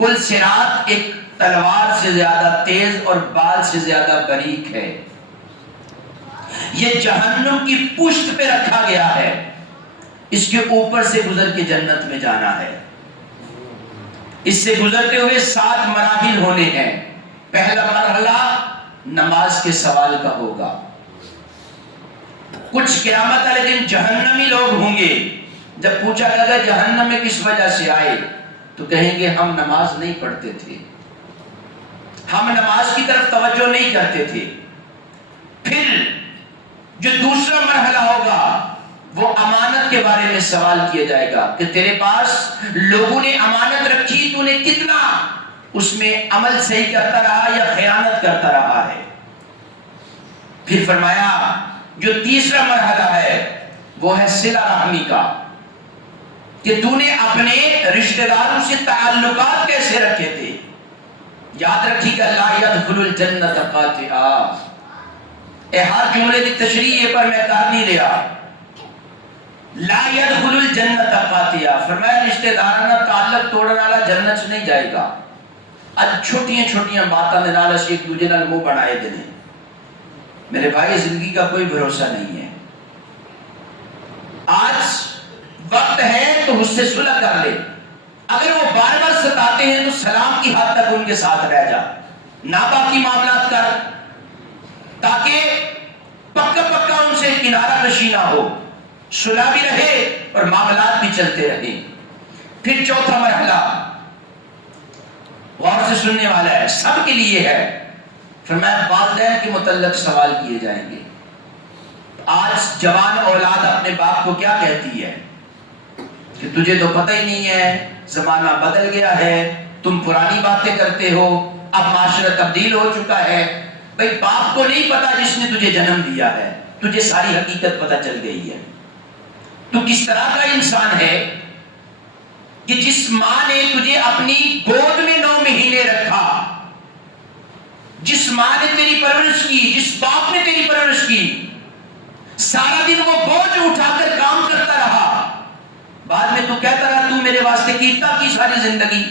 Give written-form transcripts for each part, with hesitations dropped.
پل صراط ایک تلوار سے زیادہ تیز اور بال سے زیادہ باریک ہے. یہ جہنم کی پشت پہ رکھا گیا ہے. اس کے اوپر سے گزر کے جنت میں جانا ہے. اس سے گزرتے ہوئے 7 مراحل ہونے ہیں. پہلا مرحلہ نماز کے سوال کا ہوگا. کچھ قیامت والے دن جہنمی لوگ ہوں گے. جب پوچھا جائے گا جہنم میں کس وجہ سے آئے تو کہیں گے ہم نماز نہیں پڑھتے تھے, ہم نماز کی طرف توجہ نہیں کرتے تھے. پھر جو دوسرا مرحلہ ہوگا وہ امانت کے بارے میں سوال کیا جائے گا کہ تیرے پاس لوگوں نے امانت رکھی, تو نے کتنا اس میں عمل صحیح کرتا رہا یا خیانت کرتا رہا ہے. پھر فرمایا جو تیسرا مرحلہ ہے وہ ہے صلہ رحمی کا, کہ تو نے اپنے رشتہ داروں سے تعلقات کیسے رکھے تھے. یاد رکھی کہ لا يدخل الجنت قاطعا. ہر جملے کی تشریح پر میں کر نہیں رہا. لا يدخل الجنت قاطعا فرمایا رشتہ دارانہ تعلق توڑنے والا جنت نہیں جائے گا. اج چھوٹیاں چھوٹیاں باتاں دے نال ایک دوسرے نال منہ بنائے دے نے. میرے بھائی زندگی کا کوئی بھروسہ نہیں ہے. آج وقت ہے تو اس سے صلح کر لے. اگر وہ بار بار ستاتے ہیں تو سلام کی حد تک ان کے ساتھ رہ جا, نہ باقی معاملات کر, تاکہ پکا پکا ان سے کنارہ کشی نہ ہو, صلح بھی رہے اور معاملات بھی چلتے رہے. پھر چوتھا مرحلہ غور سے سننے والا ہے, سب کے لیے ہے. فرمایا والدین کے متعلق سوال کیے جائیں گے. آج جوان اولاد اپنے باپ کو کیا کہتی ہے کہ تجھے تو پتہ ہی نہیں ہے, زمانہ بدل گیا ہے, تم پرانی باتیں کرتے ہو, اب معاشرہ تبدیل ہو چکا ہے. بھئی باپ کو نہیں پتا جس نے تجھے جنم دیا ہے, تجھے ساری حقیقت پتہ چل گئی ہے. تو کس طرح کا انسان ہے کہ جس ماں نے تجھے اپنی گود میں 9 مہینے رکھا, جس ماں نے تیری پرورش کی, جس باپ نے تیری پرورش کی, سارا دن وہ بوجھ اٹھا کر کام کرتا رہا, بعد میں تو کہتا رہا تو میرے واسطے کیتا کی ساری زندگی.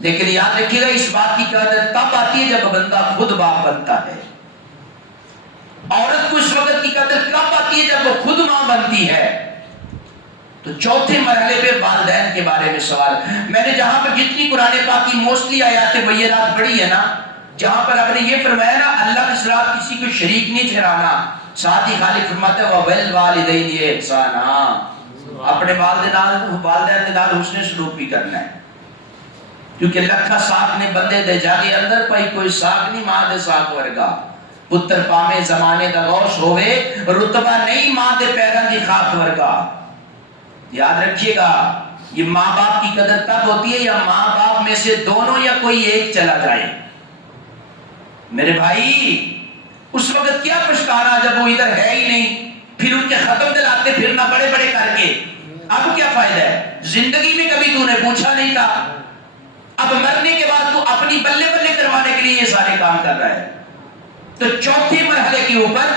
لیکن یاد رکھیے گا اس بات کی قدر تب آتی ہے جب بندہ خود باپ بنتا ہے. عورت کو اس وقت کی قدر کب آتی ہے جب وہ خود ماں بنتی ہے. تو چوتھے مرحلے پہ والدین کے بارے میں سوال. میں نے جہاں پر جتنی قرآن پاک کی موسٹلی آیات بینات پڑھی ہے نا, جہاں پر آپ نے یہ فرمایا نا اللہ کے ساتھ کسی کو شریک نہیں ٹھہرانا, ساتھ ہی خالق فرماتا ہے وَبِالْوَالِدَيْنِ احسانا, اپنے والدین کے نال حسن سلوک بھی کرنا ہے. کیونکہ لکھا ساکھ نے بندے دے جاگے اندر پائی کوئی ساکھ نہیں ماں دے ساکھ ورگا. پتر پامے زمانے دا غوث ہوئے, رتبہ نہیں ماں دے پیران دی خاک ورگا. یاد رکھیے گا یہ ماں باپ کی قدر تب ہوتی ہے یا ماں باپ میں سے دونوں یا کوئی ایک چلا جائے. میرے بھائی اس وقت کیا پچھتانا جب وہ ادھر ہے ہی نہیں, پھر ان کے ختم دلاتے پھرنا بڑے بڑے کر کے. اب کیا فائدہ ہے, زندگی میں کبھی تو نے پوچھا نہیں تھا, اب مرنے کے بعد تو اپنی بلے بلے کروانے کے لیے یہ سارے کام کر رہا ہے. تو چوتھے مرحلے کے اوپر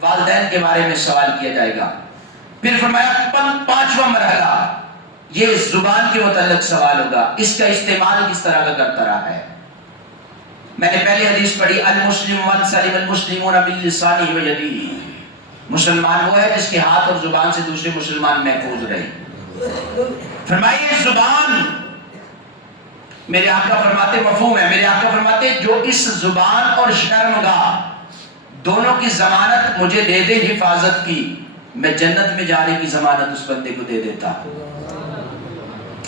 والدین کے بارے میں سوال کیا جائے گا. پھر فرمایا پانچواں مرحلہ یہ زبان کے متعلق سوال ہوگا, اس کا استعمال کس طرح کا کرتا رہا ہے. میں نے پہلے حدیث پڑھی المسلم من سلم المسلمون من لسانه ویده, مسلمان وہ ہے جس کے ہاتھ اور زبان سے دوسرے مسلمان محفوظ رہے. فرمائیے زبان, میرے آقا فرماتے مفہوم ہے, میرے آقا فرماتے جو اس زبان اور شرمگاہ دونوں کی ضمانت مجھے دے دے حفاظت کی, میں جنت میں جانے کی ضمانت اس بندے کو دے دیتا.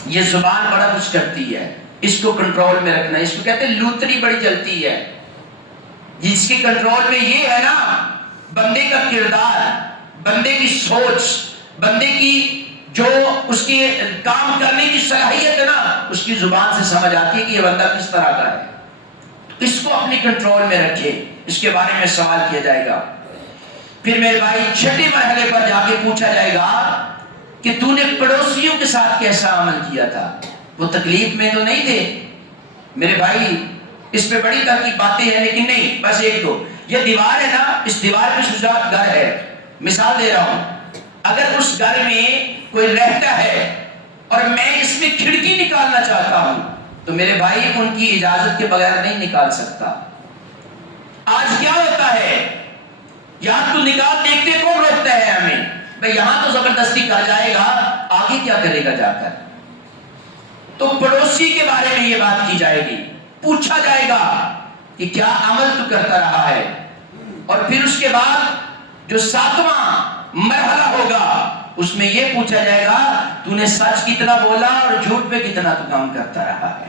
یہ زبان بڑا کچھ کرتی ہے, اس کو کنٹرول میں رکھنا, اس کو کہتے ہیں لوتری بڑی چلتی ہے. جس کے کنٹرول میں یہ ہے نا بندے کا کردار, بندے کی سوچ, بندے کی جو اس کے کام کرنے کی صلاحیت ہے نا, اس کی زبان سے سمجھ آتی ہے کہ یہ بندہ کس طرح کا ہے. اس کو اپنی کنٹرول میں رکھے, اس کے بارے میں سوال کیا جائے گا. پھر میرے بھائی چھٹے مرحلے پر جا کے پوچھا جائے گا کہ تو نے پڑوسیوں کے ساتھ کیسا عمل کیا تھا, وہ تکلیف میں تو نہیں تھے. میرے بھائی اس پہ بڑی تحقیق باتیں ہیں لیکن نہیں, بس ایک دو. یہ دیوار ہے نا, اس دیوار پہ سجاد گھر ہے, مثال دے رہا ہوں. اگر اس گھر میں کوئی رہتا ہے اور میں اس میں کھڑکی نکالنا چاہتا ہوں، تو میرے بھائی ان کی اجازت کے بغیر نہیں نکال سکتا۔ آج کیا ہوتا ہے، یہاں تو نکاح دیکھتے کون روکتا ہے ہمیں؟ بھئی یہاں تو زبردستی کر جائے گا، آگے کیا کرے گا جا کر؟ تو پڑوسی کے بارے میں یہ بات کی جائے گی، پوچھا جائے گا کہ کیا عمل تو کرتا رہا ہے، اور پھر اس کے بعد جو 7واں مرحلہ ہوگا اس میں یہ پوچھا جائے گا تو نے سچ کتنا بولا اور جھوٹ پہ کتنا تو کام کرتا رہا ہے۔